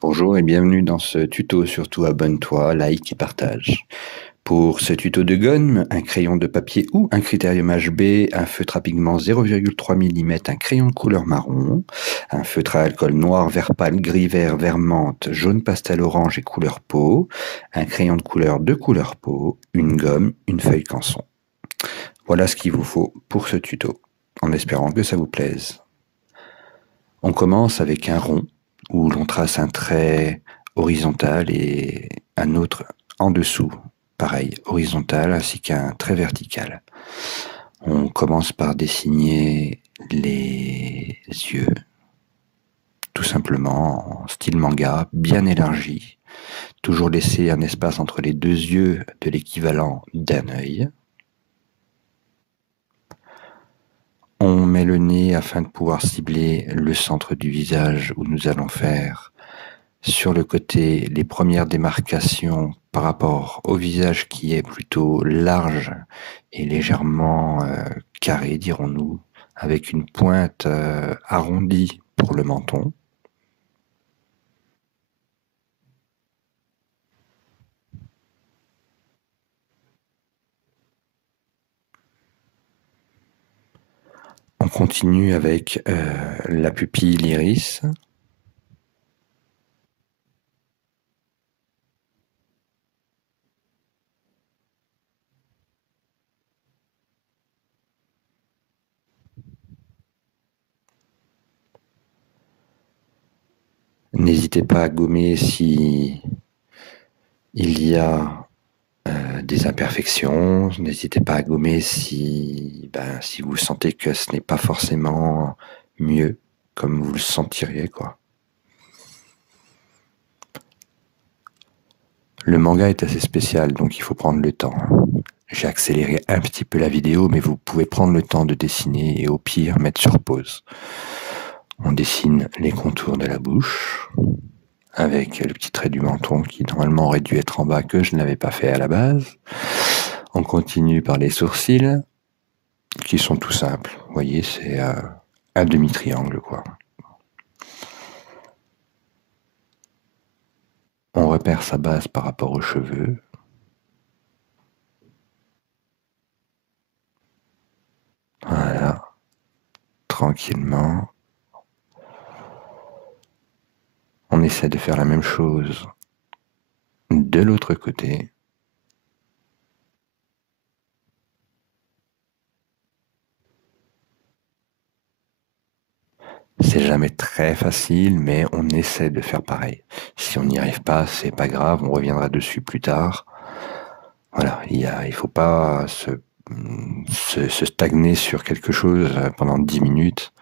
Bonjour et bienvenue dans ce tuto. Surtout abonne-toi, like et partage. Pour ce tuto de gomme, un crayon de papier ou un Critérium HB, un feutre à pigment 0,3 mm, un crayon de couleur marron, un feutre à alcool noir, vert pâle, gris vert, vert menthe, jaune pastel orange et couleur peau, un crayon de couleur peau, une gomme, une feuille canson. Voilà ce qu'il vous faut pour ce tuto, en espérant que ça vous plaise. On commence avec un rond où l'on trace un trait horizontal et un autre en dessous, pareil, horizontal, ainsi qu'un trait vertical. On commence par dessiner les yeux, tout simplement en style manga, bien élargi. Toujours laisser un espace entre les deux yeux de l'équivalent d'un œil. On met le nez afin de pouvoir cibler le centre du visage où nous allons faire sur le côté les premières démarcations par rapport au visage qui est plutôt large et légèrement carré, dirons-nous, avec une pointe arrondie pour le menton. On continue avec la pupille, l'iris. N'hésitez pas à gommer si il y a des imperfections. N'hésitez pas à gommer si vous sentez que ce n'est pas forcément mieux comme vous le sentiriez, quoi. Le manga est assez spécial, donc il faut prendre le temps. J'ai accéléré un petit peu la vidéo, mais vous pouvez prendre le temps de dessiner et au pire mettre sur pause. On dessine les contours de la bouche avec le petit trait du menton qui normalement aurait dû être en bas que je n'avais pas fait à la base. On continue par les sourcils qui sont tout simples. Vous voyez, c'est un demi-triangle, quoi. On repère sa base par rapport aux cheveux. Voilà, tranquillement. On essaie de faire la même chose de l'autre côté. C'est jamais très facile, mais on essaie de faire pareil. Si on n'y arrive pas, c'est pas grave, on reviendra dessus plus tard. Voilà, il faut pas se stagner sur quelque chose pendant 10 minutes.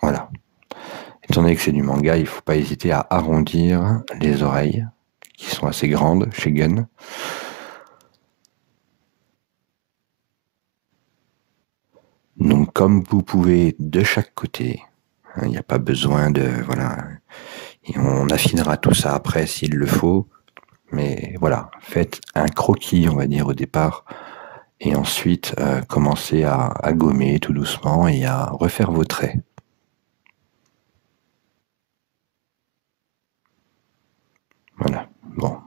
Voilà. Étant donné que c'est du manga, il ne faut pas hésiter à arrondir les oreilles, qui sont assez grandes chez Gun. Donc comme vous pouvez de chaque côté, il n'y a pas besoin de... Voilà. Et on affinera tout ça après s'il le faut. Mais voilà, faites un croquis, on va dire, au départ. Et ensuite, commencez à gommer tout doucement et à refaire vos traits. Voilà. Bon,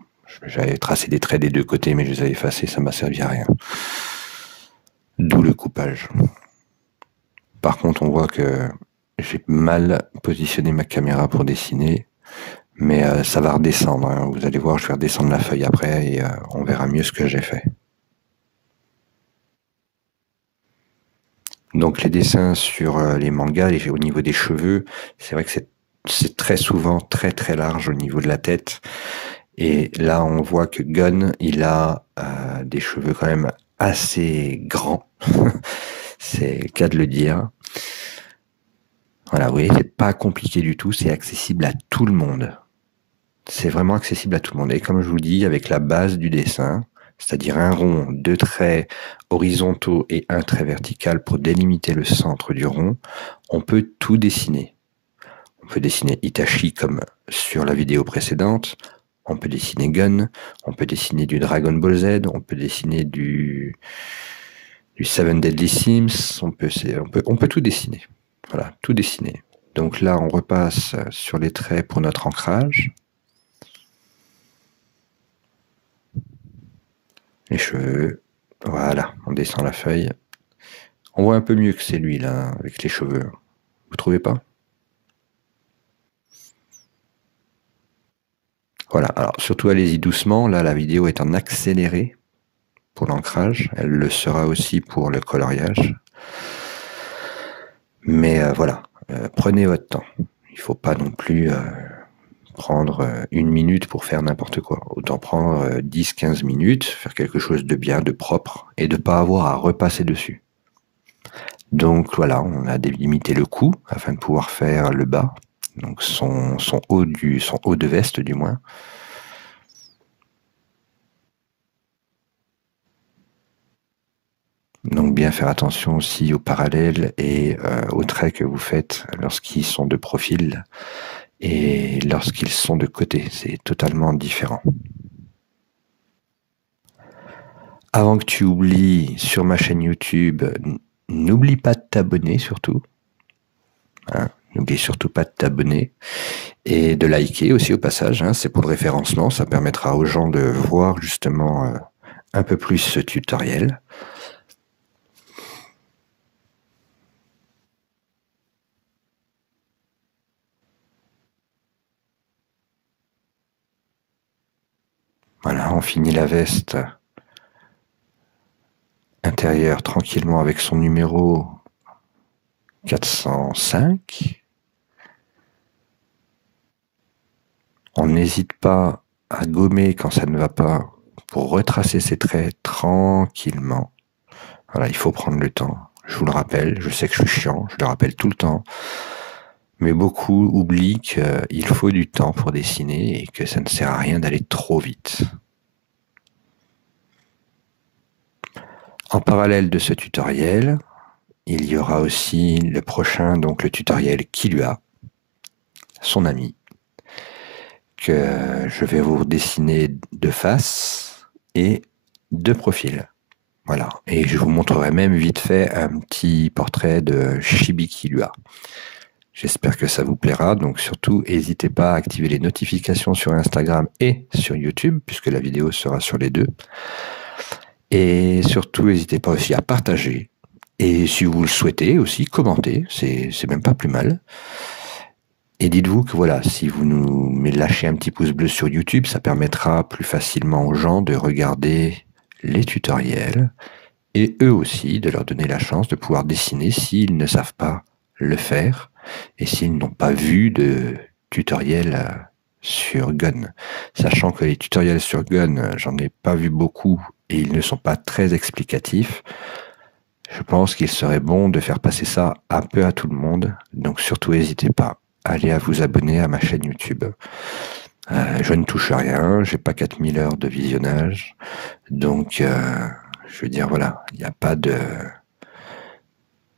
j'avais tracé des traits des deux côtés, mais je les avais effacés, ça m'a servi à rien. D'où le coupage. Par contre, on voit que j'ai mal positionné ma caméra pour dessiner, mais ça va redescendre, hein. Vous allez voir, je vais redescendre la feuille après et on verra mieux ce que j'ai fait. Donc les dessins sur les mangas, au niveau des cheveux, c'est vrai que c'est très souvent très très large au niveau de la tête. Et là, on voit que Gun, il a des cheveux quand même assez grands. C'est le cas de le dire. Voilà, vous voyez, c'est pas compliqué du tout, c'est accessible à tout le monde. C'est vraiment accessible à tout le monde. Et comme je vous le dis, avec la base du dessin, c'est-à-dire un rond, deux traits horizontaux et un trait vertical pour délimiter le centre du rond, on peut tout dessiner. On peut dessiner Itachi comme sur la vidéo précédente, on peut dessiner Gun, on peut dessiner du Dragon Ball Z, on peut dessiner du Seven Deadly Sims, on peut tout dessiner. Voilà, tout dessiner. Donc là, on repasse sur les traits pour notre ancrage. Les cheveux. Voilà, on descend la feuille. On voit un peu mieux que c'est lui, là, avec les cheveux. Vous trouvez pas? Voilà, alors surtout allez-y doucement. Là, la vidéo est en accéléré pour l'ancrage. Elle le sera aussi pour le coloriage. Mais voilà, prenez votre temps. Il ne faut pas non plus prendre 1 minute pour faire n'importe quoi. Autant prendre 10-15 minutes, faire quelque chose de bien, de propre, et de ne pas avoir à repasser dessus. Donc voilà, on a délimité le cou afin de pouvoir faire le bas, donc son haut de veste du moins. Donc bien faire attention aussi aux parallèles et aux traits que vous faites lorsqu'ils sont de profil et lorsqu'ils sont de côté. C'est totalement différent. Avant que tu oublies, sur ma chaîne YouTube, n'oublie pas de t'abonner surtout. Hein, n'oublie surtout pas de t'abonner et de liker aussi au passage. Hein, c'est pour le référencement, ça permettra aux gens de voir justement un peu plus ce tutoriel. Voilà, on finit la veste intérieure tranquillement avec son numéro 405. On n'hésite pas à gommer quand ça ne va pas pour retracer ses traits tranquillement. Voilà, il faut prendre le temps. Je vous le rappelle, je sais que je suis chiant, je le rappelle tout le temps. Mais beaucoup oublient qu'il faut du temps pour dessiner et que ça ne sert à rien d'aller trop vite. En parallèle de ce tutoriel, il y aura aussi le prochain, donc le tutoriel Kilua, son ami, que je vais vous dessiner de face et de profil. Voilà, et je vous montrerai même vite fait un petit portrait de Chibi Kilua. J'espère que ça vous plaira, donc surtout n'hésitez pas à activer les notifications sur Instagram et sur YouTube, puisque la vidéo sera sur les deux. Et surtout, n'hésitez pas aussi à partager. Et si vous le souhaitez aussi, commentez, c'est même pas plus mal. Et dites-vous que voilà, si vous nous lâchez un petit pouce bleu sur YouTube, ça permettra plus facilement aux gens de regarder les tutoriels et eux aussi de leur donner la chance de pouvoir dessiner s'ils ne savent pas le faire et s'ils n'ont pas vu de tutoriel sur Gun. Sachant que les tutoriels sur Gun, j'en ai pas vu beaucoup et ils ne sont pas très explicatifs. Je pense qu'il serait bon de faire passer ça un peu à tout le monde. Donc surtout, n'hésitez pas. Allez à vous abonner à ma chaîne YouTube. Je ne touche à rien, j'ai pas 4000 heures de visionnage. Donc, je veux dire, voilà, il n'y a pas de...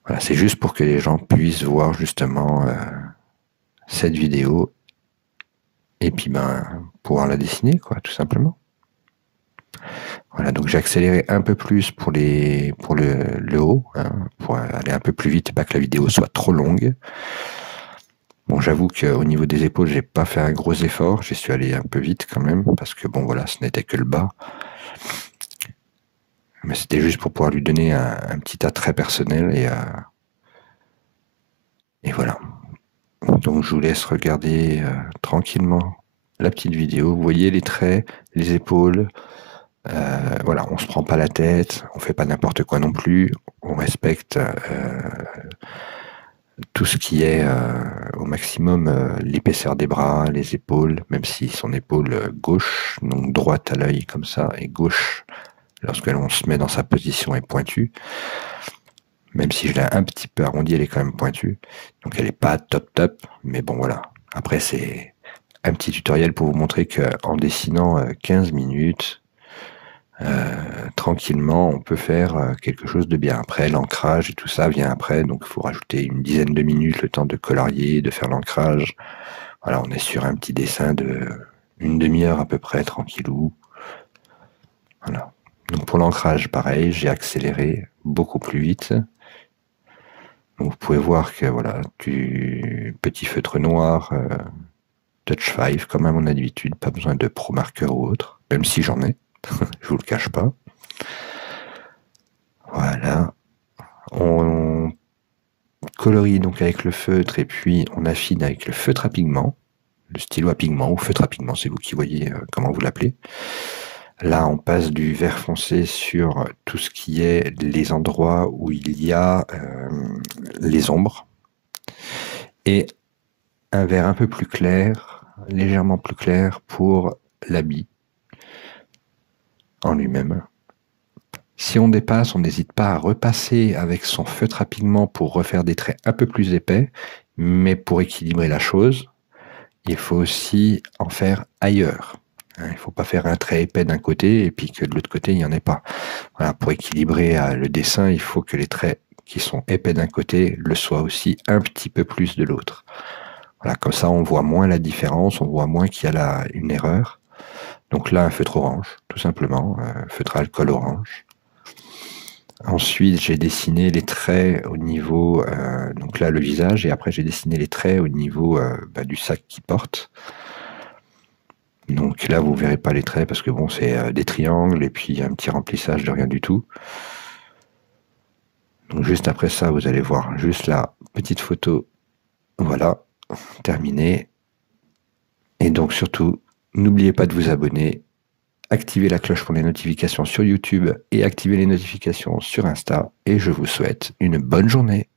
Voilà, c'est juste pour que les gens puissent voir justement cette vidéo et puis pouvoir la dessiner, quoi, tout simplement. Voilà, donc j'ai accéléré un peu plus pour le haut, hein, pour aller un peu plus vite et pas que la vidéo soit trop longue. Bon, j'avoue qu'au niveau des épaules, j'ai pas fait un gros effort, j'y suis allé un peu vite quand même, parce que bon voilà, ce n'était que le bas. Mais c'était juste pour pouvoir lui donner un petit attrait personnel et voilà. Donc je vous laisse regarder tranquillement la petite vidéo. Vous voyez les traits, les épaules. Voilà, on se prend pas la tête, on fait pas n'importe quoi non plus. On respecte tout ce qui est au maximum l'épaisseur des bras, les épaules, même si son épaule gauche, donc droite à l'œil comme ça, et gauche lorsque l'on se met dans sa position est pointue. Même si je l'ai un petit peu arrondie, elle est quand même pointue. Donc elle n'est pas top top, mais bon voilà. Après c'est un petit tutoriel pour vous montrer qu'en dessinant 15 minutes, tranquillement, on peut faire quelque chose de bien. Après, l'ancrage et tout ça vient après, donc il faut rajouter une dizaine de minutes, le temps de colorier, de faire l'ancrage. Voilà, on est sur un petit dessin de une demi-heure à peu près, tranquillou. Voilà. Donc pour l'ancrage, pareil, j'ai accéléré beaucoup plus vite. Donc, vous pouvez voir que voilà, du petit feutre noir, Touch 5, comme à mon habitude, pas besoin de Pro Marker ou autre, même si j'en ai, je vous le cache pas. Voilà. On colorie donc avec le feutre et puis on affine avec le feutre à pigment, le stylo à pigment ou feutre à pigment, c'est vous qui voyez comment vous l'appelez. Là, on passe du vert foncé sur tout ce qui est les endroits où il y a les ombres et un vert un peu plus clair, légèrement plus clair pour l'habit en lui-même. Si on dépasse, on n'hésite pas à repasser avec son feutre à pigment pour refaire des traits un peu plus épais, mais pour équilibrer la chose, il faut aussi en faire ailleurs. Il ne faut pas faire un trait épais d'un côté et puis que de l'autre côté, il n'y en ait pas. Voilà, pour équilibrer le dessin, il faut que les traits qui sont épais d'un côté le soient aussi un petit peu plus de l'autre. Voilà, comme ça, on voit moins la différence, on voit moins qu'il y a une erreur. Donc là, un feutre orange, tout simplement, feutre alcool orange. Ensuite, j'ai dessiné les traits au niveau, donc là, le visage, et après, j'ai dessiné les traits au niveau du sac qu'il porte. Donc là, vous ne verrez pas les traits parce que bon, c'est des triangles et puis un petit remplissage de rien du tout. Donc juste après ça, vous allez voir juste la petite photo. Voilà, terminé. Et donc surtout, n'oubliez pas de vous abonner, activez la cloche pour les notifications sur YouTube et activez les notifications sur Insta. Et je vous souhaite une bonne journée.